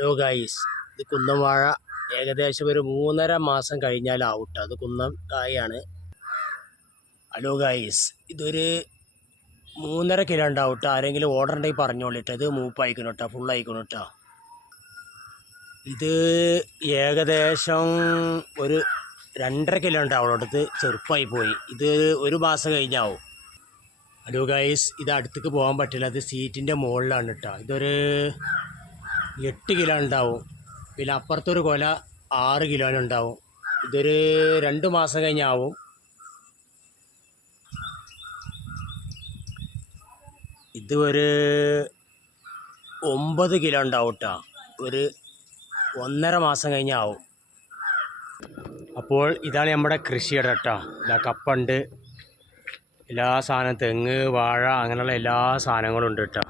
Hello guys ഇത് കുന്നം വാഴ ഏകദേശം ഒരു മൂന്നര മാസം കഴിഞ്ഞാൽ ഔട്ട് അത് കുന്നം കായാണ്. ഹലോ ഗായ്സ് ഇതൊരു മൂന്നര കിലോ ഉണ്ടാവും ട്ടോ ആരെങ്കിലും ഓർഡർ ഉണ്ടെങ്കിൽ പറഞ്ഞോളിട്ടോ ഇത് മൂപ്പായിക്കണം കേട്ടോ. ഫുൾ ആയിക്കണം കേട്ടോ. ഇത് ഏകദേശം ഒരു രണ്ടര കിലോ ഉണ്ടാവുള്ളൂ അടുത്ത് ചെറുപ്പമായി പോയി. ഇത് ഒരു മാസം കഴിഞ്ഞാവും. ഹലോ ഗായ്സ് ഇത് അടുത്തേക്ക് പോകാൻ പറ്റില്ല. അത് സീറ്റിന്റെ മുകളിലാണ് കേട്ടോ. ഇതൊരു എട്ട് കിലോ ഉണ്ടാവും. പിന്നെ അപ്പുറത്തൊരു കൊല ആറ് കിലോനുണ്ടാവും ഇതൊരു രണ്ട് മാസം കഴിഞ്ഞാവും ഇത് ഒരു ഒമ്പത് കിലോ ഉണ്ടാവും കേട്ടോ ഒരു ഒന്നര മാസം കഴിഞ്ഞാവും അപ്പോൾ ഇതാണ് നമ്മുടെ കൃഷിയുടെ കേട്ടോ ഇതാ കപ്പുണ്ട്. എല്ലാ സാധനം തെങ്ങ് വാഴ അങ്ങനെയുള്ള എല്ലാ സാധനങ്ങളും ഉണ്ട് കേട്ടോ